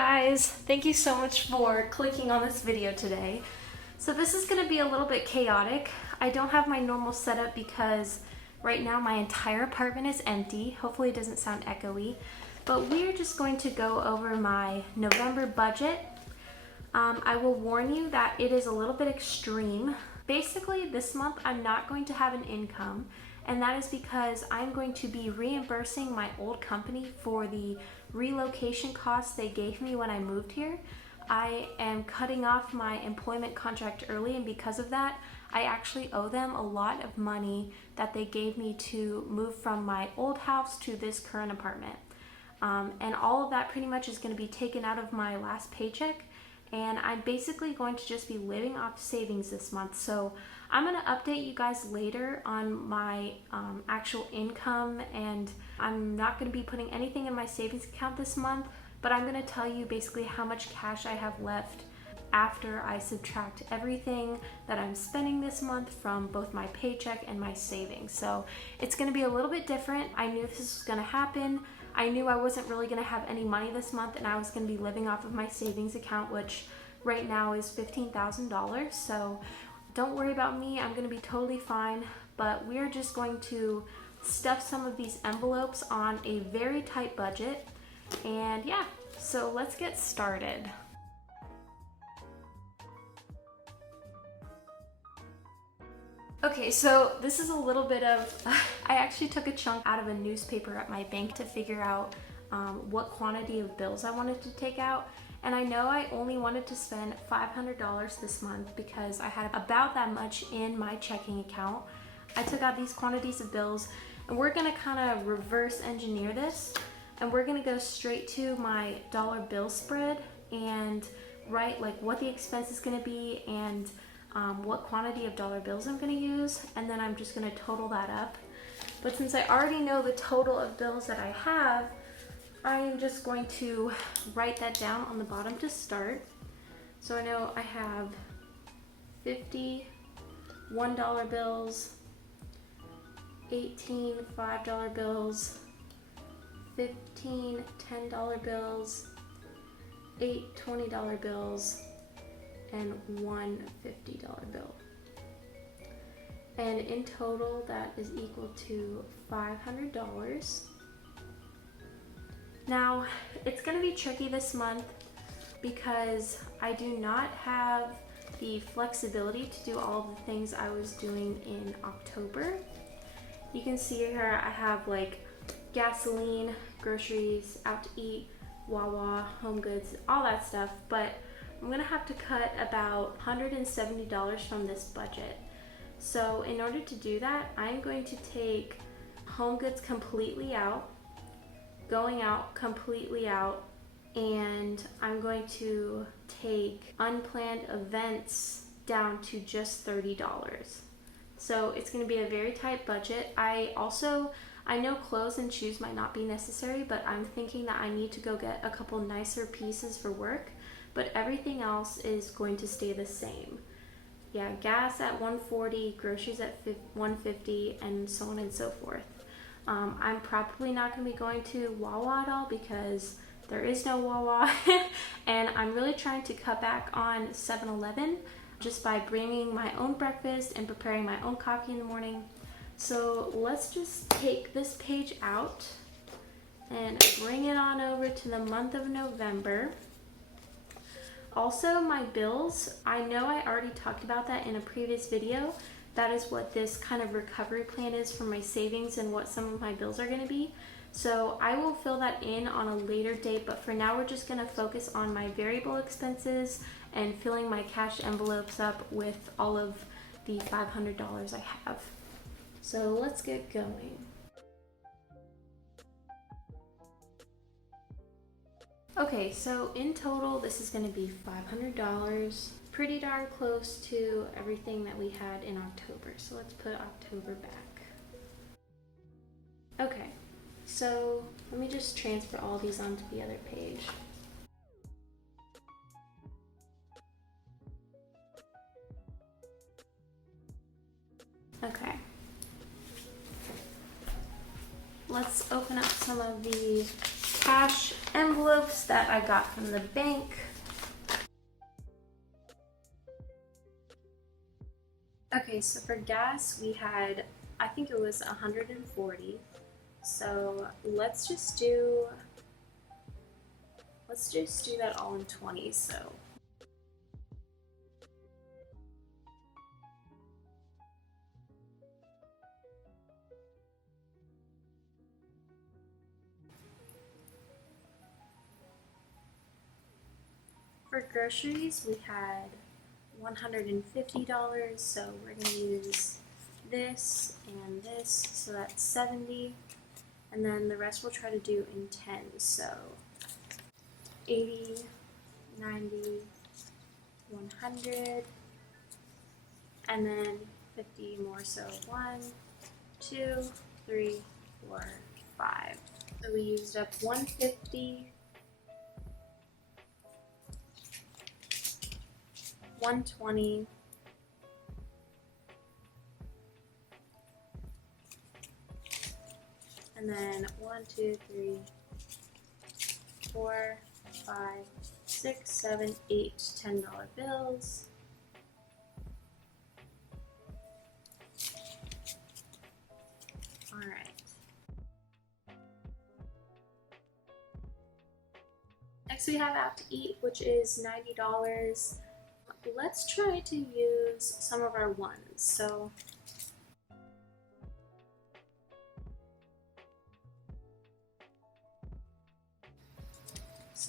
guys, thank you so much for clicking on this video today. So this is going to be a little bit chaotic. I don't have my normal setup because right now my entire apartment is empty. Hopefully it doesn't sound echoey, but we're just going to go over my November budget. I will warn you that it is a little bit extreme. Basically this month I'm not going to have an income, and that is because I'm going to be reimbursing my old company for the relocation costs they gave me when I moved here. I am cutting off my employment contract early, and because of that, I actually owe them a lot of money that they gave me to move from my old house to this current apartment. And all of that pretty much is going to be taken out of my last paycheck, and I'm basically going to just be living off savings this month. So I'm going to update you guys later on my actual income, and I'm not going to be putting anything in my savings account this month, but I'm going to tell you basically how much cash I have left after I subtract everything that I'm spending this month from both my paycheck and my savings. So it's going to be a little bit different. I knew this was going to happen. I knew I wasn't really going to have any money this month, and I was going to be living off of my savings account, which right now is $15,000. So don't worry about me, I'm going to be totally fine, but we're just going to stuff some of these envelopes on a very tight budget. And yeah, so let's get started. Okay, so this is a little bit of, I actually took a chunk out of a newspaper at my bank to figure out what quantity of bills I wanted to take out. And I know I only wanted to spend $500 this month because I had about that much in my checking account. I took out these quantities of bills, and we're gonna kind of reverse engineer this, and we're gonna go straight to my dollar bill spread and write like what the expense is gonna be and what quantity of dollar bills I'm going to use, and then I'm just going to total that up. But since I already know the total of bills that I have, I am just going to write that down on the bottom to start. So I know I have 50 $1 bills, 18 $5 bills, 15 $10 bills, 8 $20 bills, and one $50 bill. And in total, that is equal to $500. Now, it's gonna be tricky this month because I do not have the flexibility to do all the things I was doing in October. You can see here I have like gasoline, groceries, out to eat, Wawa, home goods, all that stuff, but I'm gonna have to cut about $170 from this budget. So in order to do that, I'm going to take home goods completely out, going out completely out, and I'm going to take unplanned events down to just $30. So it's gonna be a very tight budget. I know clothes and shoes might not be necessary, but I'm thinking that I need to go get a couple nicer pieces for work, but everything else is going to stay the same. Yeah, gas at $140, groceries at $150, and so on and so forth. I'm probably not going to be going to Wawa at all because there is no Wawa, and I'm really trying to cut back on 7-Eleven just by bringing my own breakfast and preparing my own coffee in the morning. So let's just take this page out and bring it on over to the month of November. Also, my bills, I know I already talked about that in a previous video. That is what this kind of recovery plan is for my savings and what some of my bills are going to be. So I will fill that in on a later date, but for now we're just going to focus on my variable expenses and filling my cash envelopes up with all of the $500 I have. So let's get going. Okay, so in total, this is going to be $500, pretty darn close to everything that we had in October. So let's put October back. Okay, so let me just transfer all these onto the other page. Okay. Let's open up some of the cash envelopes that I got from the bank. Okay, so for gas we had, I think it was 140. So let's just do that all in 20. So for groceries we had $150, so we're gonna use this and this, so that's 70, and then the rest we'll try to do in 10, so 80, 90, 100, and then 50 more, so 1, 2, 3, 4, 5. So we used up 150, 120, and then 1, 2, 3, 4, 5, 6, 7, 8 $10 bills. All right. Next we have out to eat, which is $90. Let's try to use some of our ones. So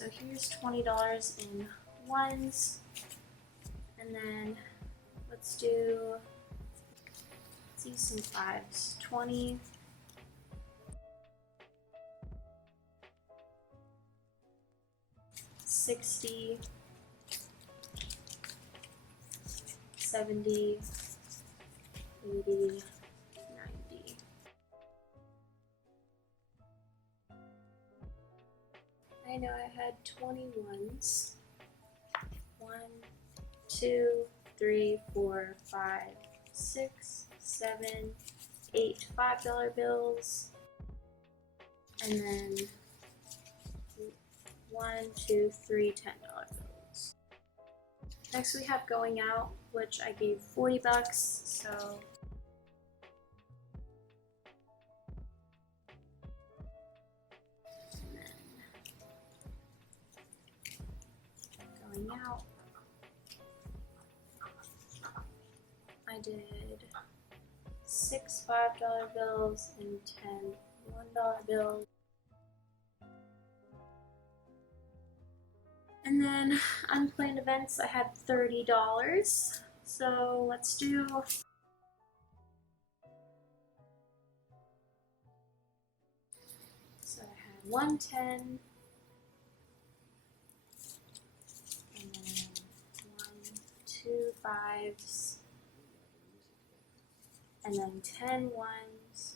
here's $20 in ones, and then let's use some fives. 20, 60, 70, 80, 90. I know I had 21s. 1, 2, 3, 4, 5, 6, 7, 8 $5 bills, and then 1, 2, 3 $10 bills. Next we have going out, which I gave $40, so going out, I did 6 $5 bills and 10 $1 bills. And then unplanned events, I had $30. So let's do I had 110, and then 1, 2 5s, and then 10 1s,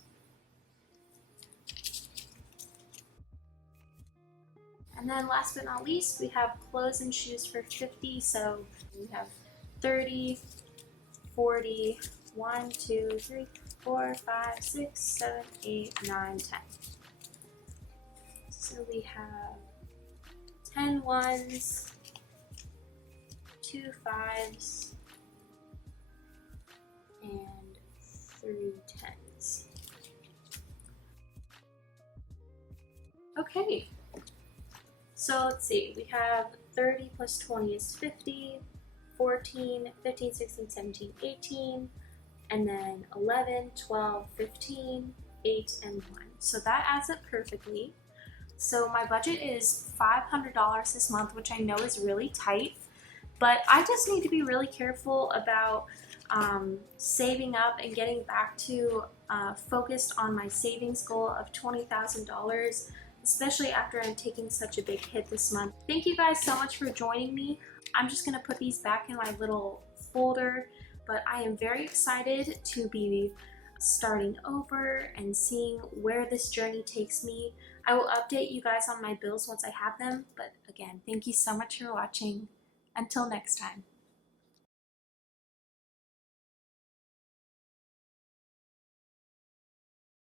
and then last but not least, we have clothes and shoes for 50. So we have 30, 40, 1, 2, 3, 4, 5, 6, 7, 8, 9, 10. So we have 10 1s, 2 5s, and 3 10s. Okay, so let's see, we have 30 plus 20 is 50, 14, 15, 16, 17, 18, and then 11, 12, 15, 8, and 1. So that adds up perfectly. So my budget is $500 this month, which I know is really tight, but I just need to be really careful about saving up and getting back to focused on my savings goal of $20,000, especially after I'm taking such a big hit this month. Thank you guys so much for joining me. I'm just gonna put these back in my little folder, but I am very excited to be starting over and seeing where this journey takes me. I will update you guys on my bills once I have them, but again, thank you so much for watching. Until next time.